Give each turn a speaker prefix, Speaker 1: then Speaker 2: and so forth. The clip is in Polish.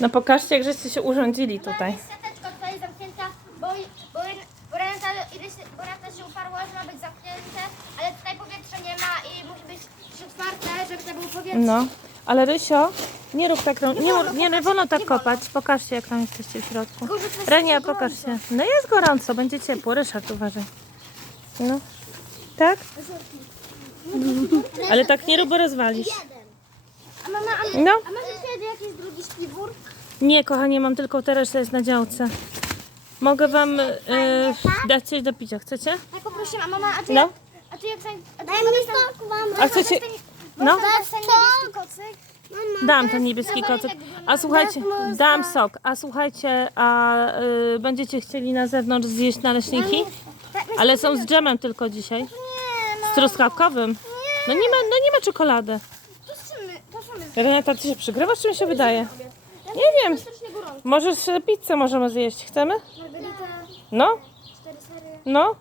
Speaker 1: No pokażcie, jak żeście się urządzili tutaj.
Speaker 2: Jest siateczka tutaj zamknięta, bo, bo, bo, Renata, bo Renata się uparła, że ma być zamknięte, ale tutaj powietrza nie ma i musi być też otwarte, żeby to było powietrze.
Speaker 1: No, ale Rysio, nie rób tak, rą- nie, nie, nie wolno tak kopać. Pokażcie, jak tam jesteście w środku.
Speaker 2: Tylko, że to jest
Speaker 1: Renia,
Speaker 2: gorąco.
Speaker 1: pokaż się. No jest gorąco, będzie ciepło. Ryszard, uważaj. No. Tak? Ale tak nie rób, bo rozwalisz.
Speaker 2: A mama, a,
Speaker 1: No.
Speaker 2: a drugi śpiwór?
Speaker 1: Nie, kochanie, mam tylko te resztę jest na działce. Mogę wam e, dać coś do picia, chcecie?
Speaker 2: Tak poprosiłam, a mama, a ty
Speaker 1: No.
Speaker 2: jak, a ty jak Daj mi sok, mam.
Speaker 1: A chcecie... No, dam ten niebieski kocyk. A słuchajcie, dam sok. A słuchajcie, a y, będziecie chcieli na zewnątrz zjeść naleśniki? Ale są z dżemem tylko dzisiaj.
Speaker 2: Nie, no.
Speaker 1: Z truskawkowym. No nie ma, no nie ma czekolady.
Speaker 2: To my, to my?
Speaker 1: Renata, ty się przygrywasz, czy mi się wydaje? Nie wiem.
Speaker 2: Strasznie gorąco.
Speaker 1: Może jeszcze pizzę możemy zjeść. Chcemy?
Speaker 2: Margarita,
Speaker 1: No,
Speaker 2: cztery sery.
Speaker 1: no.